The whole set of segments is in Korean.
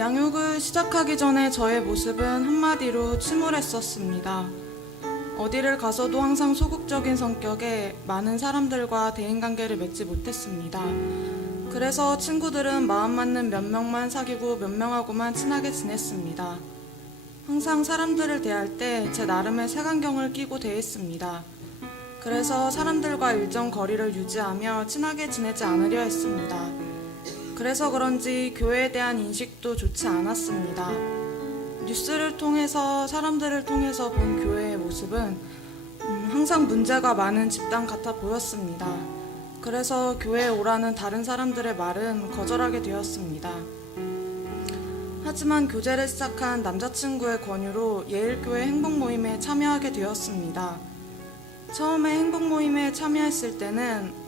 양육을 시작하기 전에 저의 모습은 한마디로 침울했었습니다. 어디를 가서도 항상 소극적인 성격에 많은 사람들과 대인관계를 맺지 못했습니다. 그래서 친구들은 마음 맞는 몇 명만 사귀고 몇 명하고만 친하게 지냈습니다. 항상 사람들을 대할 때 제 나름의 색안경을 끼고 대했습니다. 그래서 사람들과 일정 거리를 유지하며 친하게 지내지 않으려 했습니다. 그래서 그런지 교회에 대한 인식도 좋지 않았습니다. 뉴스를 통해서 사람들을 통해서 본 교회의 모습은 항상 문제가 많은 집단 같아 보였습니다. 그래서 교회에 오라는 다른 사람들의 말은 거절하게 되었습니다. 하지만 교제를 시작한 남자친구의 권유로 예일교회 행복모임에 참여하게 되었습니다. 처음에 행복모임에 참여했을 때는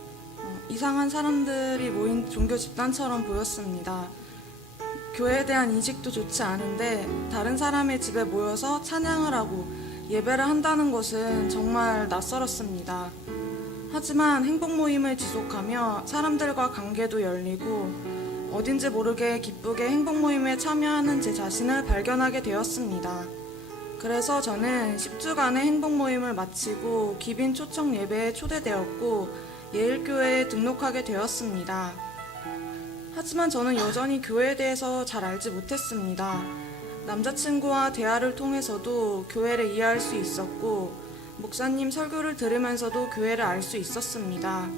이상한 사람들이 모인 종교 집단처럼 보였습니다. 교회에 대한 인식도 좋지 않은데 다른 사람의 집에 모여서 찬양을 하고 예배를 한다는 것은 정말 낯설었습니다. 하지만 행복모임을 지속하며 사람들과 관계도 열리고 어딘지 모르게 기쁘게 행복모임에 참여하는 제 자신을 발견하게 되었습니다. 그래서 저는 10주간의 행복모임을 마치고 기빈 초청 예배에 초대되었고 예일교회에 등록하게 되었습니다. 하지만 저는 여전히 교회에 대해서 잘 알지 못했습니다. 남자친구와 대화를 통해서도 교회를 이해할 수 있었고 목사님 설교를 들으면서도 교회를 알 수 있었습니다.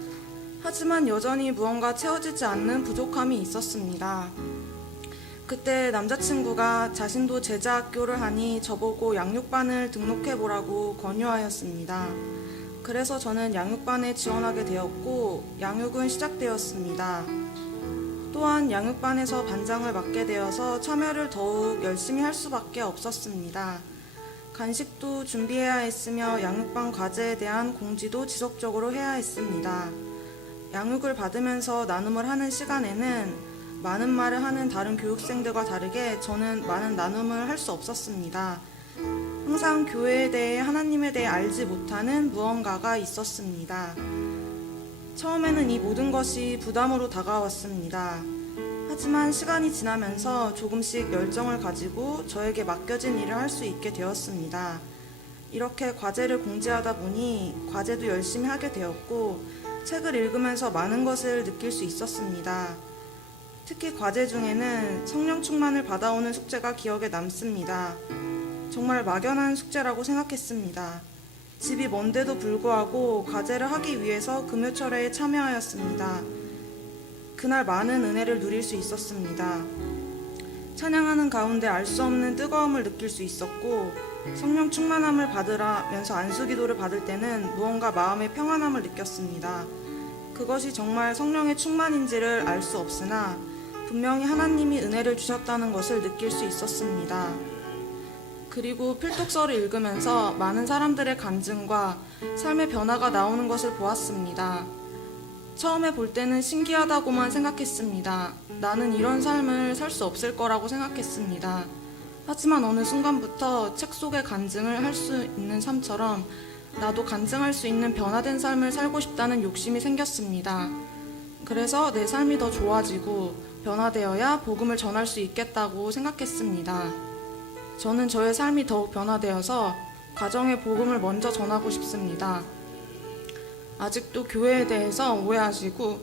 하지만 여전히 무언가 채워지지 않는 부족함이 있었습니다. 그때 남자친구가 자신도 제자학교를 하니 저보고 양육반을 등록해보라고 권유하였습니다. 그래서 저는 양육반에 지원하게 되었고 양육은 시작되었습니다. 또한 양육반에서 반장을 맡게 되어서 참여를 더욱 열심히 할 수밖에 없었습니다. 간식도 준비해야 했으며 양육반 과제에 대한 공지도 지속적으로 해야 했습니다. 양육을 받으면서 나눔을 하는 시간에는 많은 말을 하는 다른 교육생들과 다르게 저는 많은 나눔을 할 수 없었습니다. 항상 교회에 대해 하나님에 대해 알지 못하는 무언가가 있었습니다. 처음에는 이 모든 것이 부담으로 다가왔습니다. 하지만 시간이 지나면서 조금씩 열정을 가지고 저에게 맡겨진 일을 할 수 있게 되었습니다. 이렇게 과제를 공지하다 보니 과제도 열심히 하게 되었고 책을 읽으면서 많은 것을 느낄 수 있었습니다. 특히 과제 중에는 성령 충만을 받아오는 숙제가 기억에 남습니다. 정말 막연한 숙제라고 생각했습니다. 집이 먼데도 불구하고 과제를 하기 위해서 금요철회에 참여하였습니다. 그날 많은 은혜를 누릴 수 있었습니다. 찬양하는 가운데 알 수 없는 뜨거움을 느낄 수 있었고 성령 충만함을 받으라면서 안수기도를 받을 때는 무언가 마음의 평안함을 느꼈습니다. 그것이 정말 성령의 충만인지를 알 수 없으나 분명히 하나님이 은혜를 주셨다는 것을 느낄 수 있었습니다. 그리고 필독서를 읽으면서 많은 사람들의 간증과 삶의 변화가 나오는 것을 보았습니다. 처음에 볼 때는 신기하다고만 생각했습니다. 나는 이런 삶을 살 수 없을 거라고 생각했습니다. 하지만 어느 순간부터 책 속의 간증을 할 수 있는 삶처럼 나도 간증할 수 있는 변화된 삶을 살고 싶다는 욕심이 생겼습니다. 그래서 내 삶이 더 좋아지고 변화되어야 복음을 전할 수 있겠다고 생각했습니다. 저는 저의 삶이 더욱 변화되어서 가정의 복음을 먼저 전하고 싶습니다. 아직도 교회에 대해서 오해하시고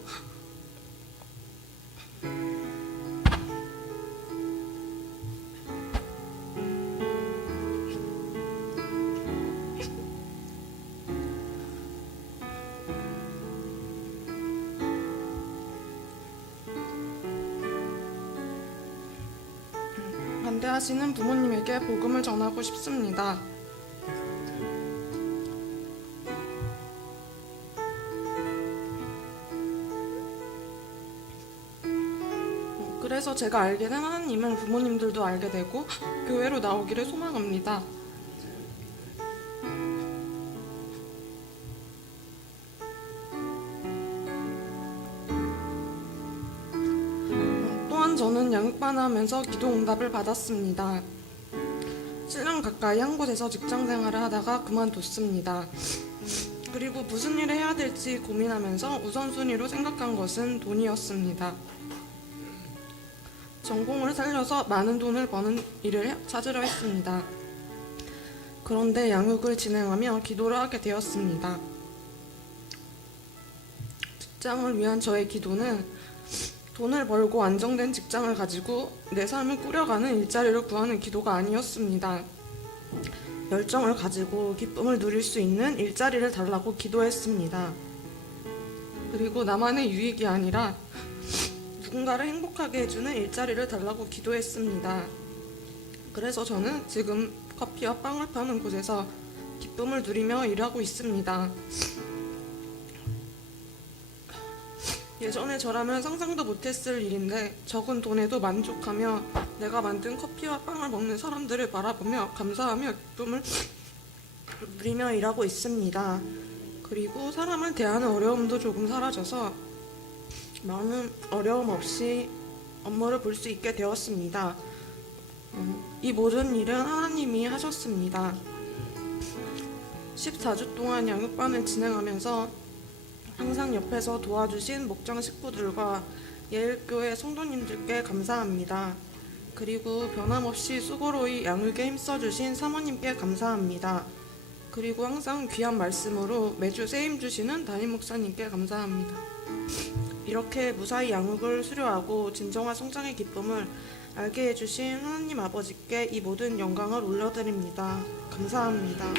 반대하시는 부모님에게 복음을 전하고 싶습니다. 그래서 제가 알게 된 하나님을 부모님들도 알게 되고 교회로 나오기를 소망합니다. 또한 저는 양육반을 하면서 기도 응답을 받았습니다. 7년 가까이 한 곳에서 직장 생활을 하다가 그만뒀습니다. 그리고 무슨 일을 해야 될지 고민하면서 우선순위로 생각한 것은 돈이었습니다. 전공을 살려서 많은 돈을 버는 일을 찾으려 했습니다. 그런데 양육을 진행하며 기도를 하게 되었습니다. 직장을 위한 저의 기도는 돈을 벌고 안정된 직장을 가지고 내 삶을 꾸려가는 일자리를 구하는 기도가 아니었습니다. 열정을 가지고 기쁨을 누릴 수 있는 일자리를 달라고 기도했습니다. 그리고 나만의 유익이 아니라 누군가를 행복하게 해주는 일자리를 달라고 기도했습니다. 그래서 저는 지금 커피와 빵을 파는 곳에서 기쁨을 누리며 일하고 있습니다. 예전에 저라면 상상도 못했을 일인데 적은 돈에도 만족하며 내가 만든 커피와 빵을 먹는 사람들을 바라보며 감사하며 기쁨을 누리며 일하고 있습니다. 그리고 사람을 대하는 어려움도 조금 사라져서 많은 어려움 없이 업무를 볼 수 있게 되었습니다. 이 모든 일은 하나님이 하셨습니다. 14주 동안 양육반을 진행하면서 항상 옆에서 도와주신 목장 식구들과 예일교회 성도님들께 감사합니다. 그리고 변함없이 수고로이 양육에 힘써주신 사모님께 감사합니다. 그리고 항상 귀한 말씀으로 매주 세임 주시는 담임 목사님께 감사합니다. 이렇게 무사히 양육을 수료하고 진정한 성장의 기쁨을 알게 해주신 하나님 아버지께 이 모든 영광을 올려드립니다. 감사합니다.